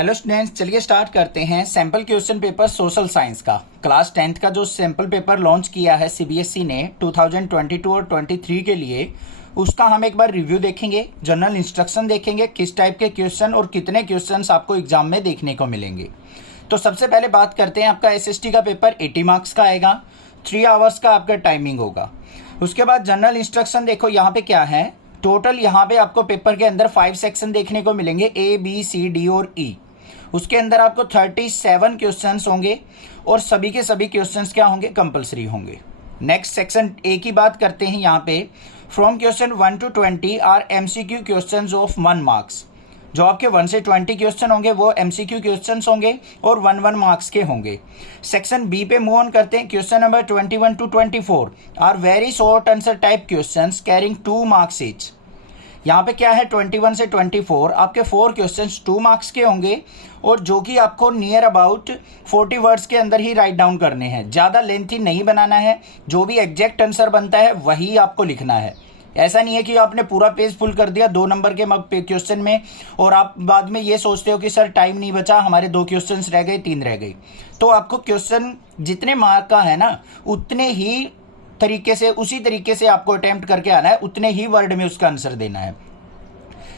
Hello students, चलिए start करते हैं sample question paper social science का। क्लास 10th का जो सैम्पल पेपर लॉन्च किया है सीबीएसई ने 2022 और 23 के लिए, उसका हम एक बार रिव्यू देखेंगे, जनरल इंस्ट्रक्शन देखेंगे, किस टाइप के क्वेश्चन और कितने क्वेश्चंस आपको एग्जाम में देखने को मिलेंगे। तो सबसे पहले बात करते हैं, आपका एसएसटी का पेपर 80 मार्क्स का आएगा, 3 आवर्स का आपका टाइमिंग होगा। उसके बाद जनरल इंस्ट्रक्शन देखो यहाँ पे क्या है, टोटल यहाँ पे आपको पेपर के अंदर 5 सेक्शन देखने को मिलेंगे, ए बी सी डी और ई। उसके अंदर आपको 37 क्वेश्चंस होंगे और सभी के सभी क्वेश्चंस क्या होंगे, कंपलसरी होंगे। नेक्स्ट सेक्शन ए की बात करते हैं, यहाँ पे from question 1 to 20 are MCQ questions of 1 marks. जो आपके 1 से 20 क्वेश्चन होंगे वो एमसीक्यू क्वेश्चंस होंगे और 1 मार्क्स के होंगे। सेक्शन बी पे मूव ऑन करते हैं, question number 21 to 24 are very short answer type questions carrying 2 marks each. यहाँ पे क्या है, 21 से 24 आपके 4 क्वेश्चंस 2 मार्क्स के होंगे और जो कि आपको नियर अबाउट 40 वर्ड्स के अंदर ही राइट डाउन करने हैं, ज़्यादा लेंथी नहीं बनाना है। जो भी एग्जैक्ट आंसर बनता है वही आपको लिखना है। ऐसा नहीं है कि आपने पूरा पेज फुल कर दिया 2 नंबर के क्वेश्चन में और आप बाद में ये सोचते हो कि सर टाइम नहीं बचा, हमारे 2 क्वेश्चंस रह गए, 3 रह गई। तो आपको क्वेश्चन जितने मार्क का है ना, उतने ही तरीके से, उसी तरीके से आपको अटेम्प्ट करके आना है, उतने ही वर्ड में उसका आंसर देना है।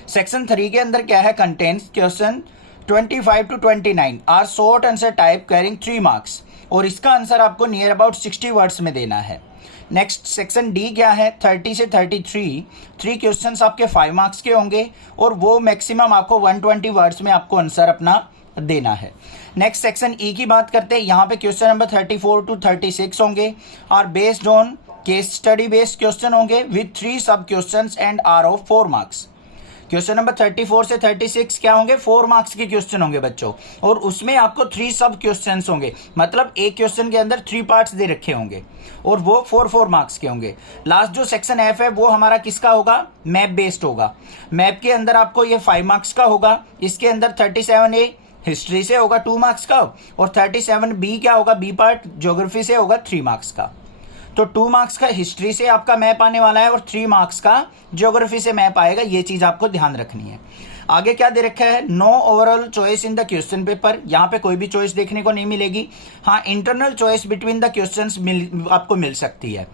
सेक्शन 3 के अंदर क्या है, contents question 25 to 29 are short answer type carrying 3 marks और इसका आंसर आपको नियर अबाउट 60 वर्ड्स में देना है। नेक्स्ट सेक्शन डी क्या है, 30 से 33 3 क्वेश्चंस आपके 5 मार्क्स के होंगे और वो मैक्सिमम आपको 120 वर्ड्स में आपको आंसर अपना देना है। नेक्स्ट सेक्शन ई की बात करते हैं, यहाँ पे क्वेश्चन नंबर 34 to 36 होंगे और based on case study based question होंगे with 3 sub questions and are of 4 marks. Question number 34 से 36 क्या होंगे, 4 मार्क्स के क्वेश्चन होंगे बच्चों, और उसमें आपको 3 सब क्वेश्चंस होंगे, मतलब एक क्वेश्चन के अंदर 3 पार्ट्स दे रखे होंगे और वो 4 मार्क्स के होंगे। लास्ट जो सेक्शन एफ है वो हमारा किसका होगा, मैप बेस्ड होगा। मैप के अंदर आपको ये 5 मार्क्स का होगा, इसके अंदर 37A हिस्ट्री से होगा 2 मार्क्स का और 37B क्या होगा, बी पार्ट ज्योग्राफी से होगा 3 मार्क्स का। तो 2 मार्क्स का हिस्ट्री से आपका मैप आने वाला है और 3 मार्क्स का ज्योग्राफी से मैप आएगा, ये चीज आपको ध्यान रखनी है। आगे क्या दे रखा है, no overall choice in the question paper, यहाँ पे कोई भी चॉइस देखने को नहीं मिलेगी। हाँ, internal choice between the questions आपको मिल सकती है,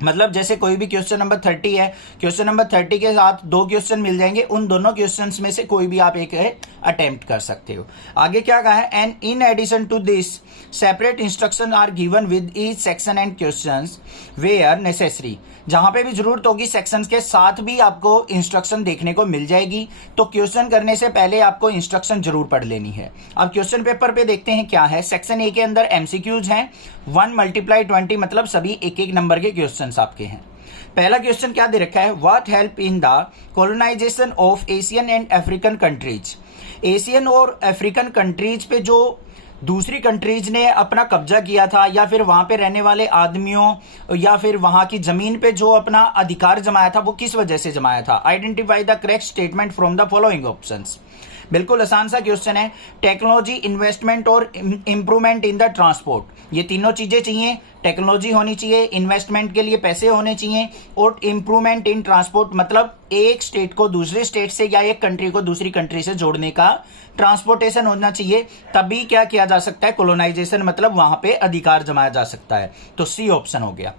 मतलब जैसे कोई भी क्वेश्चन नंबर 30 है, क्वेश्चन नंबर 30 के साथ 2 क्वेश्चन मिल जाएंगे, उन दोनों क्वेश्चंस में से कोई भी आप एक अटेम्प्ट कर सकते हो। आगे क्या कहा है, and in addition to this separate instruction are given with each section and questions where necessary. जहां पे भी जरूरत होगी सेक्शंस के साथ भी आपको इंस्ट्रक्शन देखने को मिल जाएगी, तो क्वेश्चन करने से पहले आपको इंस्ट्रक्शन जरूर पढ़ लेनी है। अब क्वेश्चन पेपर पे देखते हैं क्या है। सेक्शन ए के अंदर एमसीक्यूज हैं 1 × 20, मतलब सभी एक नंबर के क्वेश्चन आपके हैं। पहला क्वेश्चन क्या दे रखा है, what help in the colonisation of Asian and African countries. Asian और अफ्रीकन कंट्रीज पे जो दूसरी कंट्रीज ने अपना कब्जा किया था, या फिर वहां पे रहने वाले आदमियों या फिर वहां की जमीन पे जो अपना अधिकार जमाया था, वो किस वजह से जमाया था। Identify the correct statement from the following options. बिल्कुल आसान सा क्वेश्चन है। टेक्नोलॉजी, इन्वेस्टमेंट और इंप्रूवमेंट इन द ट्रांसपोर्ट, ये तीनों चीजें चाहिए। टेक्नोलॉजी होनी चाहिए, इन्वेस्टमेंट के लिए पैसे होने चाहिए और इंप्रूवमेंट इन ट्रांसपोर्ट, मतलब एक स्टेट को दूसरे स्टेट से या एक कंट्री को दूसरी कंट्री से जोड़ने का ट्रांसपोर्टेशन होना चाहिए, तभी क्या किया जा सकता है, कोलोनाइजेशन, मतलब वहां पे अधिकार जमाया जा सकता है। तो सी ऑप्शन हो गया।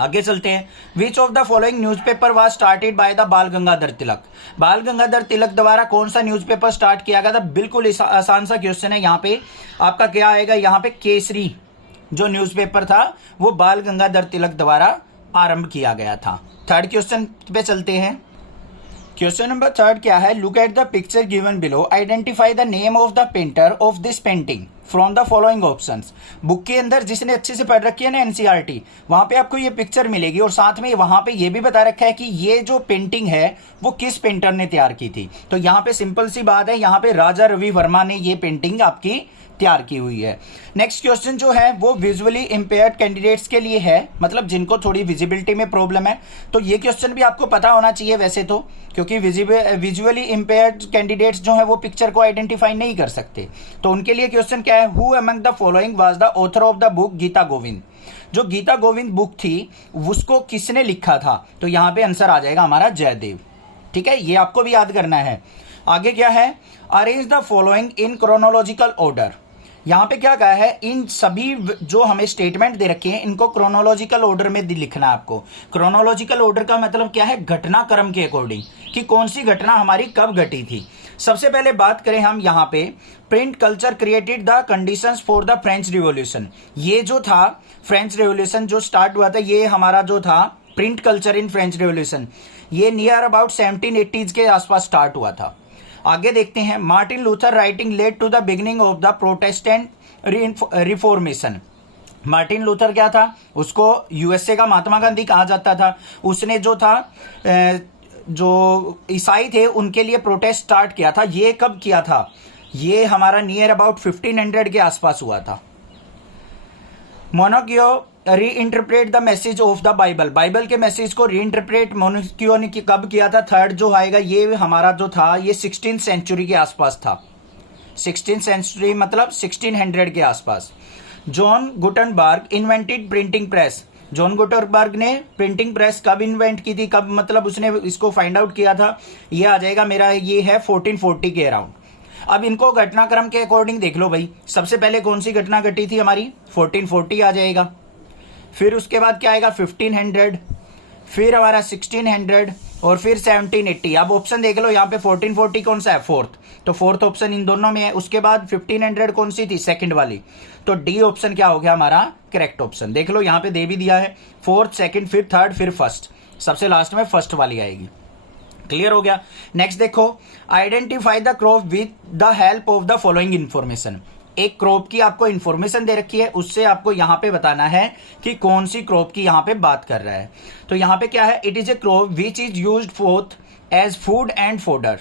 आगे चलते हैं, which of the following newspaper was started by the बाल गंगाधर तिलक। बाल गंगाधर तिलक द्वारा कौन सा न्यूज़पेपर स्टार्ट किया गया था। बिल्कुल आसान सा क्वेश्चन है। यहाँ पे आपका क्या आएगा, यहाँ पे केसरी जो न्यूज़पेपर था वो बाल गंगाधर तिलक द्वारा आरंभ किया गया था। थर्ड क्वेश्चन पे चलते हैं। क्वेश्चन नंबर 3 क्या है, look at the picture given below, identify the name of the painter of this painting from the following options. Book के अंदर जिसने अच्छे से पढ़ रखी है ना एनसीईआरटी, वहां पे आपको ये पिक्चर मिलेगी और साथ में वहां पे ये भी बता रखा है कि ये जो पेंटिंग है वो किस पेंटर ने तैयार की थी। तो यहाँ पे सिंपल सी बात है, यहाँ पे राजा रवि वर्मा ने ये पेंटिंग आपकी तैयार की हुई है। नेक्स्ट क्वेश्चन जो है वो विजुअली इंपेयर्ड कैंडिडेट्स के लिए है, मतलब जिनको थोड़ी विजिबिलिटी में प्रॉब्लम है। तो ये क्वेश्चन भी आपको पता होना चाहिए वैसे तो, क्योंकि विजुअली इंपेयर्ड कैंडिडेट्स जो है वो पिक्चर को आइडेंटिफाई नहीं कर सकते। तो उनके लिए क्वेश्चन क्या है, who among the following was the author of the book Gita Govind. जो गीता गोविंद बुक थी उसको किसने लिखा था। तो यहाँ पे आंसर आ जाएगा हमारा जयदेव। ठीक है, ये आपको भी याद करना है। आगे क्या है, arrange the following in chronological order. यहाँ पे क्या कहा है, इन सभी जो हमें स्टेटमेंट दे रखे हैं इनको क्रोनोलॉजिकल ऑर्डर में लिखना है आपको। क्रोनोलॉजिकल ऑर्डर का मतलब क्या है, घटनाक्रम के अकॉर्डिंग कि कौन सी घटना हमारी कब घटी थी। सबसे पहले बात करें हम यहाँ पे, print culture created the conditions for the French Revolution. ये जो था फ्रेंच रिवॉल्यूशन जो स्टार्ट हुआ था, ये हमारा जो था print culture in French Revolution, ये नियर अबाउट 1780s के आसपास स्टार्ट हुआ था। आगे देखते हैं, Martin Luther writing led to the beginning of the Protestant Reformation. Martin Luther क्या था, उसको यूएसए का महात्मा गांधी कहा जाता था। उसने जो था जो ईसाई थे उनके लिए प्रोटेस्ट स्टार्ट किया था। ये कब किया था, ये हमारा नियर अबाउट 1500 के आसपास हुआ था। मोनोक्यो री interpret the message of the Bible, Bible के मैसेज को री इंटरप्रेट मोनोक्यो ने कब किया था, थर्ड जो आएगा ये हमारा जो था ये 16th सेंचुरी के आसपास था। 16th सेंचुरी मतलब 1600 के आसपास। John Gutenberg invented printing press, John Gutenberg ने प्रिंटिंग प्रेस कब इन्वेंट की थी, कब मतलब उसने इसको फाइंड आउट किया था, ये आ जाएगा मेरा, ये है 1440 के अराउंड। अब इनको घटनाक्रम के अकॉर्डिंग देख लो भाई, सबसे पहले कौन सी घटना घटी थी हमारी, 1440 आ जाएगा, फिर उसके बाद क्या आएगा 1500, फिर हमारा 1600 और फिर 1780। अब ऑप्शन देख लो यहाँ पे 1440 कौन सा है, फोर्थ, तो फोर्थ ऑप्शन इन दोनों में है। उसके बाद 1500 कौन सी थी, सेकंड वाली, तो डी ऑप्शन क्या हो गया हमारा करेक्ट ऑप्शन। देख लो यहाँ पे दे भी दिया है, फोर्थ, सेकंड, फिर थर्ड, फिर फर्स्ट, सबसे लास्ट में फर्स्ट वाली आएगी। क्लियर हो गया। नेक्स्ट देखो, identify the crop with the help of the following information. एक क्रॉप की आपको इंफॉर्मेशन दे रखी है, उससे आपको यहां पे बताना है कि कौन सी क्रॉप की यहां पे बात कर रहा है। तो यहां पे क्या है, it is a crop which is used both as food and fodder.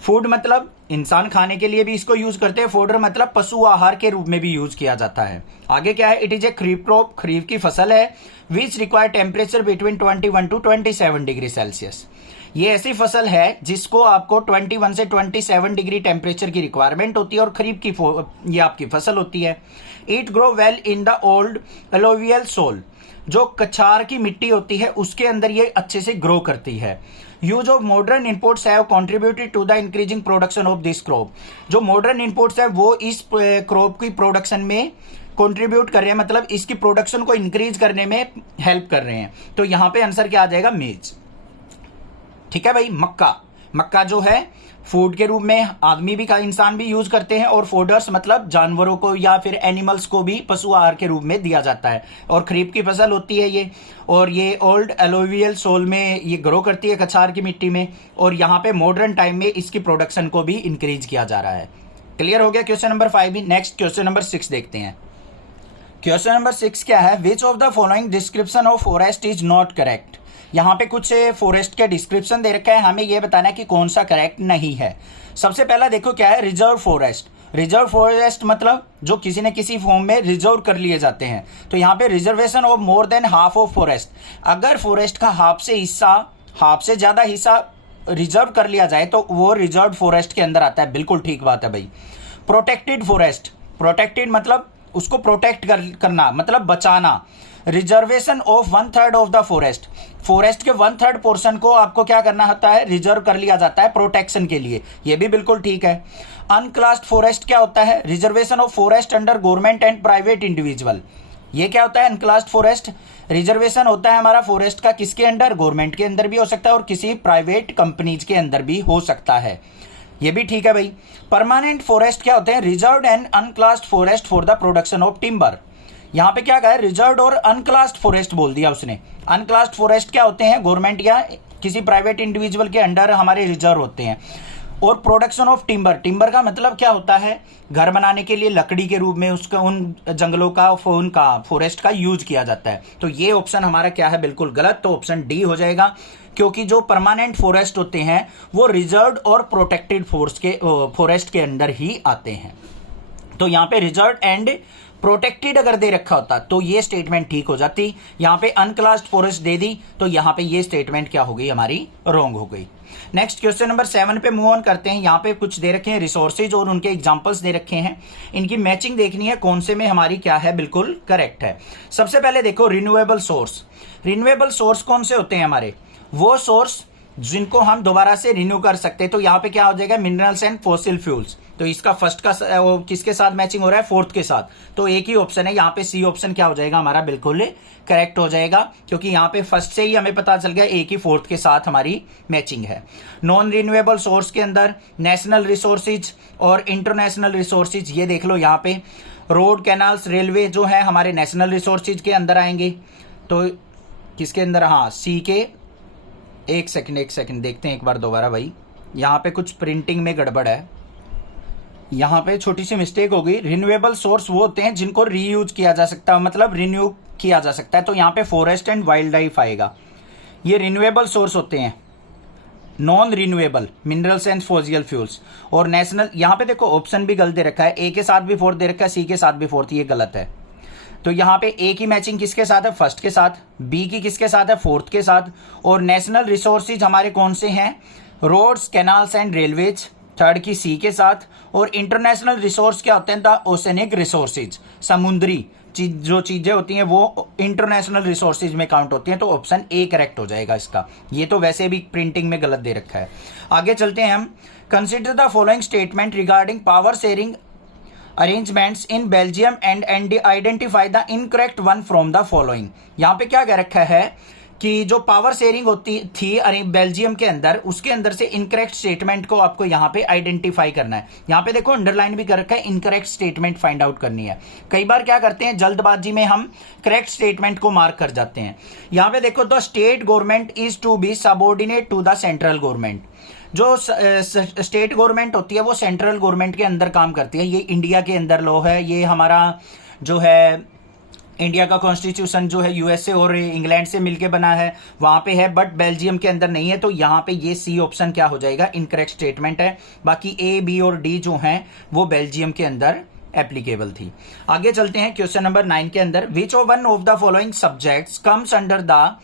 Food मतलब इंसान खाने के लिए भी इसको यूज करते हैं, फोडर मतलब पशु आहार के रूप में भी यूज किया जाता है। आगे क्या है, it is a kharif crop, kharif की फसल है, which require temperature between 21 to 27 degree Celsius. ये ऐसी फसल है जिसको आपको 21 से 27 डिग्री टेम्परेचर की रिक्वायरमेंट होती है और खरीफ की ये आपकी फसल होती है। It grow well in the old alluvial soil, जो कछार की मिट्टी होती है उसके अंदर ये अच्छे से ग्रो करती है। Use of modern inputs have contributed to the increasing production of this crop. जो मॉडर्न इनपुट्स है वो इस क्रॉप की प्रोडक्शन में कंट्रीब्यूट कर रहे हैं, मतलब इसकी प्रोडक्शन को इंक्रीज करने में हेल्प कर रहे हैं। तो यहां पे आंसर क्या आ जाएगा, मेज। ठीक है भाई, मक्का, मक्का जो है फूड के रूप में आदमी भी का इंसान भी यूज करते हैं, और फोडर्स मतलब जानवरों को या फिर एनिमल्स को भी पशु आहार के रूप में दिया जाता है। और खरीफ की फसल होती है ये, और ये ओल्ड एलोवियल सोल में ये ग्रो करती है कछार की मिट्टी में, और यहाँ पे मॉडर्न टाइम में इसकी प्रोडक्शन को भी इंक्रीज किया जा रहा है। क्लियर हो गया क्वेश्चन नंबर 5 भी। नेक्स्ट क्वेश्चन नंबर 6 देखते हैं। क्वेश्चन नंबर 6 क्या है, which of the following description of forest is not correct. यहाँ पे कुछ फॉरेस्ट के डिस्क्रिप्शन दे रखा है, हमें यह बताना है कि कौन सा करेक्ट नहीं है। सबसे पहला देखो क्या है, रिजर्व फॉरेस्ट। रिजर्व फॉरेस्ट मतलब जो किसी न किसी फॉर्म में रिजर्व कर लिए जाते हैं। तो यहाँ पे reservation of more than half of forest, अगर फॉरेस्ट का हाफ से ज्यादा हिस्सा रिजर्व कर लिया जाए तो वो रिजर्व फॉरेस्ट के अंदर आता है। बिल्कुल ठीक बात है भाई। प्रोटेक्टेड फॉरेस्ट, प्रोटेक्टेड मतलब उसको प्रोटेक्ट करना मतलब बचाना। Reservation of 1/3 of the forest, forest के 1/3 पोर्शन को आपको क्या करना होता है, रिजर्व कर लिया जाता है प्रोटेक्शन के लिए। ये भी बिल्कुल ठीक है। अनक्लास्ड फॉरेस्ट क्या होता है, reservation of forest under government and private individual. ये क्या होता है, अनक्लास्ड फॉरेस्ट, रिजर्वेशन होता है हमारा फॉरेस्ट का किसके अंडर, गवर्नमेंट के अंदर भी हो सकता है और किसी प्राइवेट कंपनीज के अंदर भी हो सकता है। ये भी ठीक है भाई। परमानेंट फॉरेस्ट क्या होते हैं, reserved and अनक्लास्ड forest for the production of timber. यहां पे क्या कहा है, रिजर्व्ड और अनक्लास्ड फॉरेस्ट बोल दिया उसने। अनक्लास्ड फॉरेस्ट क्या होते हैं, गवर्नमेंट या किसी प्राइवेट इंडिविजुअल के अंडर हमारे रिजर्व होते हैं। और प्रोडक्शन ऑफ टिम्बर, टिम्बर का मतलब क्या होता है, घर बनाने के लिए लकड़ी के रूप में उसका उन जंगलों का उनका फॉरेस्ट का यूज किया जाता है। तो ये ऑप्शन हमारा क्या है, बिल्कुल गलत। तो ऑप्शन डी हो जाएगा, क्योंकि जो परमानेंट फॉरेस्ट होते हैं वो रिजर्व्ड और प्रोटेक्टेड फॉरेस्ट के अंदर ही आते हैं। तो यहाँ पे रिजर्व्ड एंड प्रोटेक्टेड अगर दे रखा होता तो ये स्टेटमेंट ठीक हो जाती। यहाँ पे अनक्लास्ड फॉरेस्ट दे दी तो यहाँ पे ये स्टेटमेंट क्या हो गई, हमारी रॉन्ग हो गई। नेक्स्ट क्वेश्चन नंबर 7 पे मूव ऑन करते हैं। यहाँ पे कुछ दे रखे हैं रिसोर्सेज और उनके एग्जांपल्स दे रखे हैं, इनकी मैचिंग देखनी है कौन से में हमारी क्या है, बिल्कुल करेक्ट है। सबसे पहले देखो रिन्यूएबल सोर्स। रिन्यूएबल सोर्स कौन से होते हैं हमारे, वो सोर्स जिनको हम दोबारा से रिन्यू कर सकते हैं। तो यहाँ पे क्या हो जाएगा, मिनरल्स एंड फॉसिल फ्यूल्स। तो इसका फर्स्ट का किसके साथ मैचिंग हो रहा है, फोर्थ के साथ। तो एक ही ऑप्शन है यहाँ पे, सी ऑप्शन क्या हो जाएगा हमारा, बिल्कुल करेक्ट हो जाएगा, क्योंकि यहाँ पे फर्स्ट से ही हमें पता चल गया एक ही फोर्थ के साथ हमारी मैचिंग है। नॉन रिन्यूएबल सोर्स के अंदर नेशनल रिसोर्सेज और इंटरनेशनल रिसोर्सेज, ये देख लो यहाँ पे रोड, कैनाल्स, रेलवे जो है हमारे नेशनल रिसोर्सेज के अंदर आएंगे। तो किसके अंदर, हाँ सी के, एक सेकंड देखते हैं एक बार दोबारा भाई, यहाँ पे कुछ प्रिंटिंग में गड़बड़ है, यहाँ पे छोटी सी मिस्टेक हो गई। रिन्यूएबल सोर्स वो होते हैं जिनको रीयूज किया जा सकता है, मतलब रिन्यू किया जा सकता है। तो यहाँ पे फॉरेस्ट एंड वाइल्ड लाइफ आएगा, ये रिन्यूएबल सोर्स होते हैं। Non renewable minerals and fossil fuels और नेशनल, यहाँ पे देखो ऑप्शन भी गलत दे रखा है, ए के साथ भी फोर्थ दे रखा है, सी के साथ भी फोर्थ, ये गलत है। तो यहाँ पे ए की मैचिंग किसके साथ है, फर्स्ट के साथ, बी की किसके साथ है, फोर्थ के साथ, और नेशनल रिसोर्सेज हमारे कौन से हैं, roads, canals and railways, third की सी के साथ, और इंटरनेशनल रिसोर्स क्या होते हैं, द ओशनिक रिसोर्सेज, समुद्री जो चीजें होती हैं वो इंटरनेशनल रिसोर्सेज में काउंट होती हैं। तो ऑप्शन ए करेक्ट हो जाएगा इसका, ये तो वैसे भी प्रिंटिंग में गलत दे रखा है। आगे चलते हैं हम, consider the following statement regarding power sharing arrangements in Belgium and identify the incorrect one from the following. यहाँ पे क्या कह रखा है कि जो पावर शेयरिंग होती थी अरे बेल्जियम के अंदर, उसके अंदर से इनकरेक्ट स्टेटमेंट को आपको यहाँ पे आइडेंटिफाई करना है। यहाँ पे देखो अंडरलाइन भी कर रखा है, इनकरेक्ट स्टेटमेंट फाइंड आउट करनी है। कई बार क्या करते हैं जल्दबाजी में हम करेक्ट स्टेटमेंट को मार्क कर जाते हैं। यहाँ पे देखो, the state government is to be subordinate to the central government. जो स्टेट गवर्नमेंट होती है वो सेंट्रल गवर्नमेंट के अंदर काम करती है। ये इंडिया के अंदर लॉ है, ये हमारा जो है इंडिया का कॉन्स्टिट्यूशन जो है यूएसए और इंग्लैंड से मिलके बना है, वहां पे है, बट बेल्जियम के अंदर नहीं है। तो यहाँ पे ये सी ऑप्शन क्या हो जाएगा, इनकरेक्ट स्टेटमेंट है। बाकी ए, बी और डी जो हैं वो बेल्जियम के अंदर एप्लीकेबल थी। आगे चलते हैं क्वेश्चन नंबर 9 के अंदर, विच one of the following subjects comes under the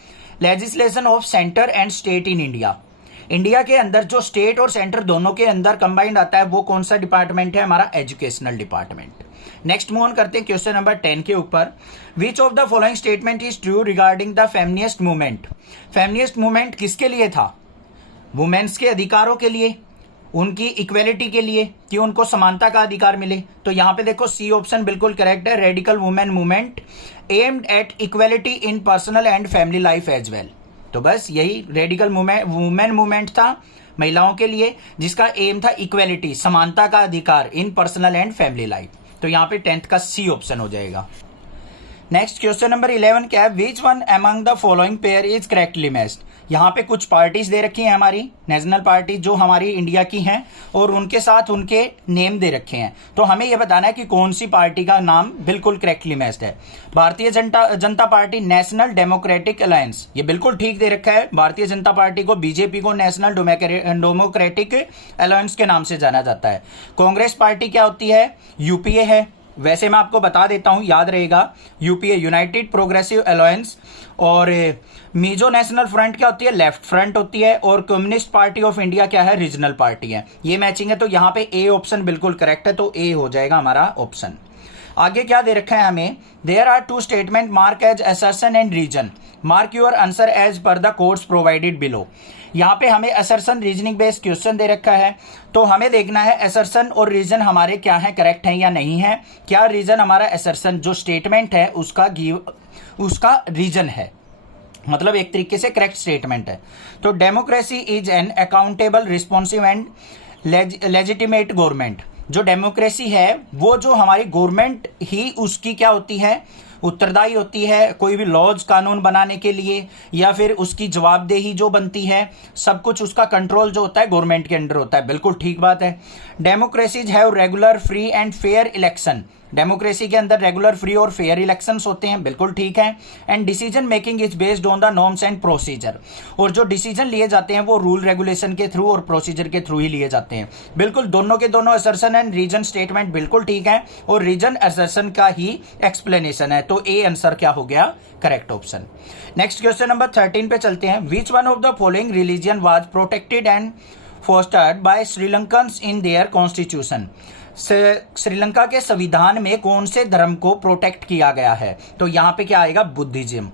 legislation of centre and state in India. India के अंदर जो स्टेट और सेंटर दोनों के अंदर कंबाइंड आता है वो कौन सा डिपार्टमेंट है, हमारा educational department. Next move on करते हैं क्वेश्चन नंबर 10 के ऊपर, which of the following statement is true regarding the feminist movement. Feminist movement किसके लिए था, वुमेन्स के अधिकारों के लिए, उनकी इक्वेलिटी के लिए, कि उनको समानता का अधिकार मिले। तो यहाँ पे देखो सी ऑप्शन बिल्कुल करेक्ट है, radical women movement aimed at equality in personal and family life as well. तो बस यही रेडिकल वुमेन मूवमेंट था महिलाओं के लिए, जिसका एम था इक्वेलिटी, समानता का अधिकार इन पर्सनल एंड फैमिली लाइफ। तो यहाँ पे 10th का सी ऑप्शन हो जाएगा। नेक्स्ट क्वेश्चन नंबर 11 क्या है, which one among the following pair is correctly matched. यहाँ पे कुछ पार्टीज दे रखी हैं हमारी नेशनल पार्टी जो हमारी इंडिया की हैं, और उनके साथ उनके नेम दे रखे हैं। तो हमें यह बताना है कि कौन सी पार्टी का नाम बिल्कुल करेक्टली मैच्ड है। Bharatiya Janata party, national democratic alliance, ये बिल्कुल ठीक दे रखा है। भारतीय जनता पार्टी को, बीजेपी को नेशनल डेमोक्रेटिक अलायंस के नाम से जाना जाता है। कांग्रेस पार्टी क्या होती है, यूपीए है। वैसे मैं आपको बता देता हूं, याद रहेगा, यूपीए यूनाइटेड प्रोग्रेसिव अलायंस, और मिजो नेशनल फ्रंट क्या होती है, लेफ्ट फ्रंट होती है, और कम्युनिस्ट पार्टी ऑफ इंडिया क्या है, रीजनल पार्टी है। ये मैचिंग है, तो यहाँ पे ए ऑप्शन बिल्कुल करेक्ट है, तो ए हो जाएगा हमारा ऑप्शन। आगे क्या दे रखा है हमें, there are two statement mark as assertion and reason, mark your answer as per the codes provided below. यहाँ पे हमें असर्शन रीजनिंग बेस्ड क्वेश्चन दे रखा है, तो हमें देखना है असर्शन और रीजन हमारे क्या है, करेक्ट है या नहीं है। क्या रीजन हमारा असर्शन जो स्टेटमेंट है उसका रीजन है, मतलब एक तरीके से करेक्ट स्टेटमेंट है। तो democracy is an accountable, responsive and legitimate government. जो डेमोक्रेसी है वो जो हमारी गवर्नमेंट ही उसकी क्या होती है, उत्तरदायी होती है कोई भी लॉज कानून बनाने के लिए, या फिर उसकी जवाबदेही जो बनती है, सब कुछ उसका कंट्रोल जो होता है गवर्नमेंट के अंडर होता है। बिल्कुल ठीक बात है। Democracies have regular, free and fair election. Democracy के अंदर रेगुलर, फ्री और फेयर इलेक्शंस होते हैं, बिल्कुल ठीक है। And decision making is based on the norms and procedure. और जो डिसीजन लिए जाते हैं वो रूल रेगुलेशन के थ्रू और प्रोसीजर के थ्रू ही लिए जाते हैं। बिल्कुल दोनों के दोनों असर्शन एंड रीजन स्टेटमेंट बिल्कुल ठीक है, और रीजन असर्शन का ही एक्सप्लेनेशन है। तो ए आंसर क्या हो गया, correct option. Next question number 13 पे चलते हैं, which one of the following religion was protected and fostered by Sri Lankans in their constitution. Sri Lanka के संविधान में कौन से धर्म को प्रोटेक्ट किया गया है। तो यहाँ पे क्या आएगा, बुद्धिज्म।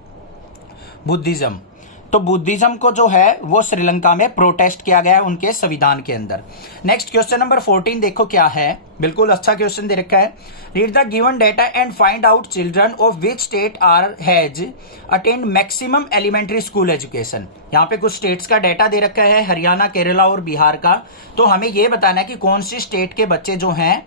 तो बुद्धिज्म को जो है वो श्रीलंका में प्रोटेस्ट किया गया है उनके संविधान के अंदर। नेक्स्ट क्वेश्चन नंबर 14 देखो क्या है, बिल्कुल अच्छा क्वेश्चन दे रखा है। Read the given data and find out children of which state are has attend maximum elementary school education. यहाँ पे कुछ स्टेट्स का डेटा दे रखा है, हरियाणा, केरला और बिहार का। तो हमें ये बताना है कि कौन सी स्टेट के बच्चे जो हैं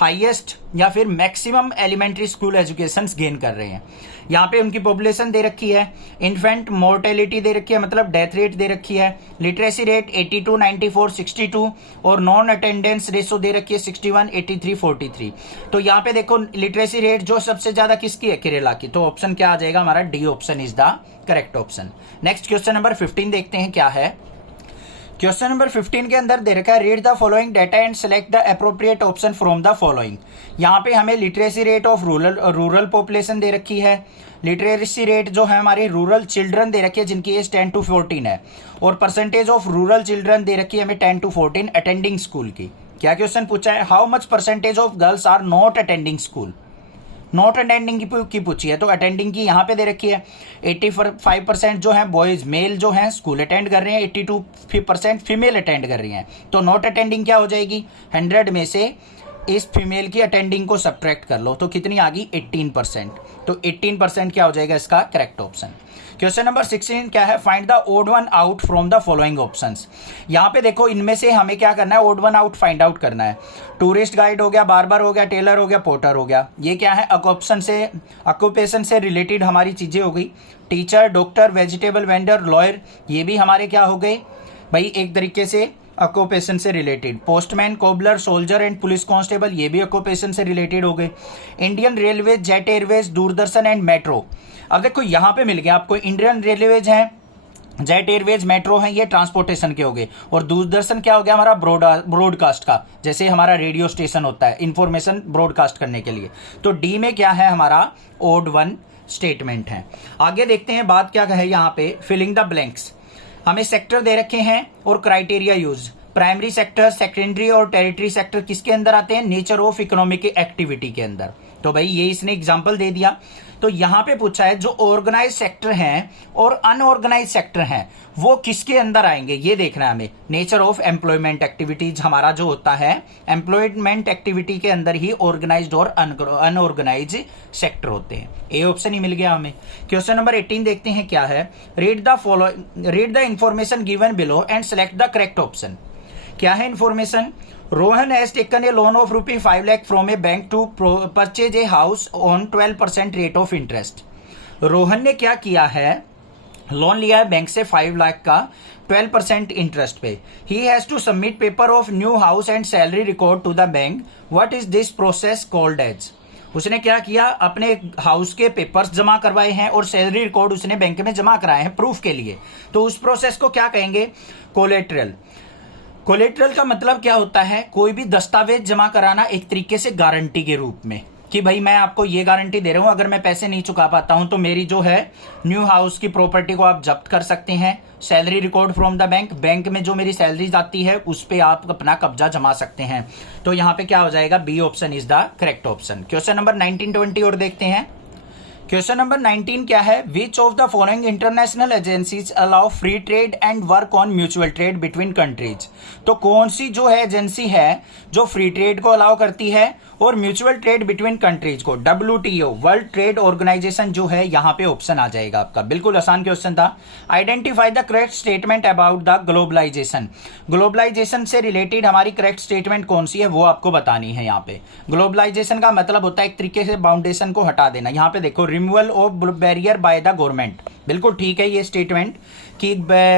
हाईएस्ट या फिर maximum elementary school education gain कर रहे हैं। यहाँ पे उनकी पॉपुलेशन दे रखी है, इन्फेंट मोर्टेलिटी दे रखी है, मतलब डेथ रेट दे रखी है, लिटरेसी रेट 82, 94, 62 और नॉन अटेंडेंस रेशो दे रखी है 61, 83, 43। तो यहाँ पे देखो लिटरेसी रेट जो सबसे ज्यादा किसकी है, केरला की। तो ऑप्शन क्या आ जाएगा हमारा, D option is the correct option. Next question number 15 देखते हैं क्या है। क्वेश्चन नंबर 15 के अंदर दे रखा है read the following data and select the appropriate option from the following. यहाँ पे हमें literacy rate of rural population दे रखी है, लिटरेसी रेट जो है हमारी रूरल चिल्ड्रन दे रखी है जिनकी एज 10 to 14 है, और percentage of rural children they रखी है हमें 10 to 14 अटेंडिंग स्कूल की। क्या क्वेश्चन पूछा है, how much percentage of girls are not attending school. Not attending की पूछी है, तो अटेंडिंग की यहाँ पे दे रखी है 85% जो है बॉयज मेल जो है स्कूल अटेंड कर रहे हैं, 82% फीमेल अटेंड कर रही हैं। तो नॉट अटेंडिंग क्या हो जाएगी, 100 में से इस फीमेल की अटेंडिंग को सब्ट्रैक्ट कर लो तो कितनी आ गई 18%। तो 18% क्या हो जाएगा इसका करेक्ट ऑप्शन। क्वेश्चन नंबर 16 क्या है, find the odd one out from the following options. यहाँ पे देखो इनमें से हमें क्या करना है, odd one out find out करना है। टूरिस्ट गाइड हो गया, बार्बर हो गया, टेलर हो गया, पोर्टर हो गया। ये क्या है, ऑक्यूपेशन से रिलेटेड हमारी चीजें हो गई। Teacher, doctor, vegetable vendor, lawyer, ये भी हमारे क्या हो गए भाई एक तरीके से ऑक्यूपेशन से related. Postman, cobbler, soldier and police constable, ये भी ऑक्यूपेशन से रिलेटेड हो गए। Indian railways, jet Airways, Doordarshan and metro. अब देखो यहाँ पे मिल गया आपको, इंडियन रेलवेज हैं, जेट एयरवेज, मेट्रो है, ये ट्रांसपोर्टेशन के हो गए, और दूरदर्शन क्या हो गया हमारा ब्रॉडकास्ट का, जैसे हमारा रेडियो स्टेशन होता है इंफॉर्मेशन ब्रॉडकास्ट करने के लिए। तो डी में क्या है हमारा ओड वन स्टेटमेंट है। आगे देखते हैं बात क्या है यहाँ पे, फिलिंग द ब्लैंक्स। हमें सेक्टर दे रखे हैं और criteria use. Primary sector, secondary और टेरिटरी सेक्टर किसके अंदर आते हैं, नेचर ऑफ इकोनॉमिक एक्टिविटी के अंदर। तो भाई ये इसने एग्जांपल दे दिया। तो यहां पे पूछा है जो ऑर्गेनाइज सेक्टर हैं और अनऑर्गेनाइज सेक्टर हैं वो किसके अंदर आएंगे, ये देखना है हमें। नेचर ऑफ एम्प्लॉयमेंट एक्टिविटीज हमारा जो होता है, एम्प्लॉयमेंट एक्टिविटी के अंदर ही ऑर्गेनाइज्ड और अनऑर्गेनाइज सेक्टर होते हैं। ए ऑप्शन ही मिल गया हमें। क्वेश्चन नंबर 18 देखते हैं क्या है, read the information given below and select the correct option. क्या है information, Rohan has taken a loan of ₹5 lakh from a bank to purchase a house on 12% rate of interest. रोहन ने क्या किया है, लोन लिया है बैंक से 5 लाख का 12% इंटरेस्ट पे। He has to submit paper of new house and salary record to the bank. What is this process called as. उसने क्या किया, अपने हाउस के पेपर्स जमा करवाए हैं और सैलरी रिकॉर्ड उसने बैंक में जमा कराए हैं प्रूफ के लिए। तो उस प्रोसेस को क्या कहेंगे, कोलेट्रल। कोलेट्रल का मतलब क्या होता है, कोई भी दस्तावेज जमा कराना एक तरीके से गारंटी के रूप में, कि भाई मैं आपको ये गारंटी दे रहा हूं अगर मैं पैसे नहीं चुका पाता हूं तो मेरी जो है न्यू हाउस की प्रॉपर्टी को आप जब्त कर सकते हैं। Salary record from the bank, bank में जो मेरी सैलरी आती है उस पे आप अपना कब्जा जमा सकते हैं। तो यहां पे क्या हो जाएगा, B option is the correct option. Question number 19, 20 और देखते हैं। क्वेश्चन नंबर 19 क्या है, which of the following international agencies allow free trade and work on mutual trade between countries. तो कौन सी जो है एजेंसी है जो फ्री ट्रेड को अलाउ करती है और म्यूचुअल ट्रेड बिटवीन कंट्रीज को, WTO वर्ल्ड ट्रेड ऑर्गेनाइजेशन जो है, यहाँ पे ऑप्शन आ जाएगा आपका। बिल्कुल आसान क्वेश्चन था। Identify the correct statement about the globalisation. Globalisation से रिलेटेड हमारी करेक्ट स्टेटमेंट कौन सी है वो आपको बतानी है। यहाँ पे ग्लोबलाइजेशन का मतलब होता है एक तरीके से बाउंडेशन को हटा देना। यहाँ पे देखो, removal of barrier by the government, बिल्कुल ठीक है ये स्टेटमेंट कि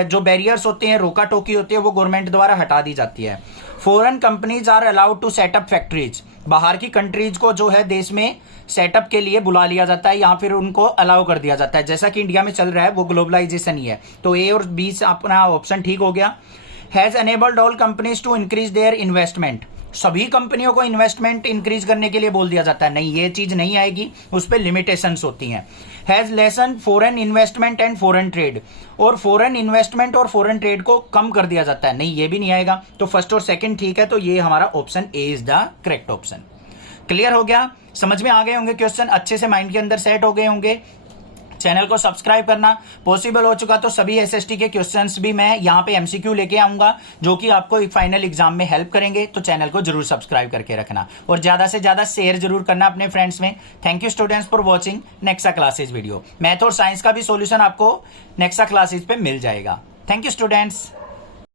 जो बैरियर्स होते हैं, रोका टोकी होती है, वो गवर्नमेंट द्वारा हटा दी जाती है। Foreign companies are allowed to set up factories, बाहर की कंट्रीज को जो है देश में सेटअप के लिए बुला लिया जाता है या फिर उनको अलाउ कर दिया जाता है, जैसा कि इंडिया में चल रहा है वो ग्लोबलाइजेशन ही है। तो ए और बी अपना ऑप्शन ठीक हो गया। Has enabled all companies to increase their investment, सभी कंपनियों को इन्वेस्टमेंट इंक्रीज करने के लिए बोल दिया जाता है, नहीं ये चीज नहीं आएगी, उस पर लिमिटेशंस होती हैं। Has lesson foreign investment and foreign trade, और फॉरेन इन्वेस्टमेंट और फॉरेन ट्रेड को कम कर दिया जाता है, नहीं ये भी नहीं आएगा। तो फर्स्ट और सेकंड ठीक है, तो ये हमारा option A is the correct option. Clear हो गया, समझ में आ गए होंगे क्वेश्चन, अच्छे से माइंड के अंदर सेट हो गए होंगे। चैनल को सब्सक्राइब करना। पॉसिबल हो चुका तो सभी एसएसटी के क्वेश्चंस भी मैं यहाँ पे एमसीक्यू लेके आऊंगा जो कि आपको फाइनल एग्जाम में हेल्प करेंगे, तो चैनल को जरूर सब्सक्राइब करके रखना और ज्यादा से ज्यादा शेयर जरूर करना अपने फ्रेंड्स में। Thank you students for watching Nexa classes video. Math और साइंस का भी सॉल्यूशन आपको नेक्सा क्लासेज पे मिल जाएगा। Thank you students.